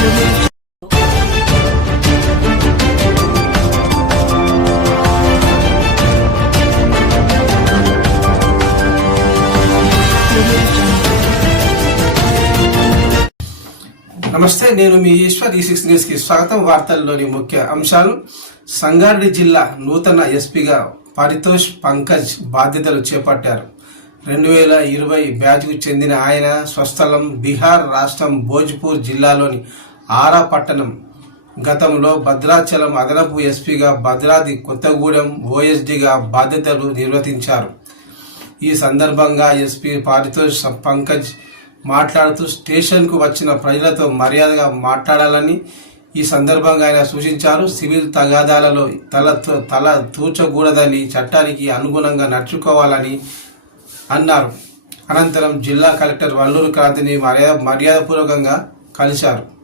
నమస్తే నేను మీ ఈశ్వర్ ఈ సిక్స్ న్యూస్కి స్వాగతం. వార్తల్లోని ముఖ్య అంశాలు. సంగారెడ్డి జిల్లా నూతన ఎస్పీగా పరితోష్ పంకజ్ బాధ్యతలు చేపట్టారు. రెండు వేల ఇరవై బ్యాచ్కు చెందిన ఆయన స్వస్థలం బీహార్ రాష్ట్రం భోజ్పూర్ జిల్లాలోని ఆరా పట్టణం. గతంలో భద్రాచలం అదనపు ఎస్పీగా భద్రాది కొత్తగూడెం ఓఎస్డీగా బాధ్యతలు నిర్వర్తించారు. ఈ సందర్భంగా ఎస్పీ పారితోష్ పంకజ్ మాట్లాడుతూ స్టేషన్కు వచ్చిన ప్రజలతో మర్యాదగా మాట్లాడాలని ఈ సందర్భంగా ఆయన సూచించారు. సివిల్ తగాదాలలో తల తల తూచకూడదని చట్టానికి అనుగుణంగా నడుచుకోవాలని అన్నారు. అనంతరం జిల్లా కలెక్టర్ వల్లూరు క్రాంతిని మర్యాద మర్యాదపూర్వకంగా కలిశారు.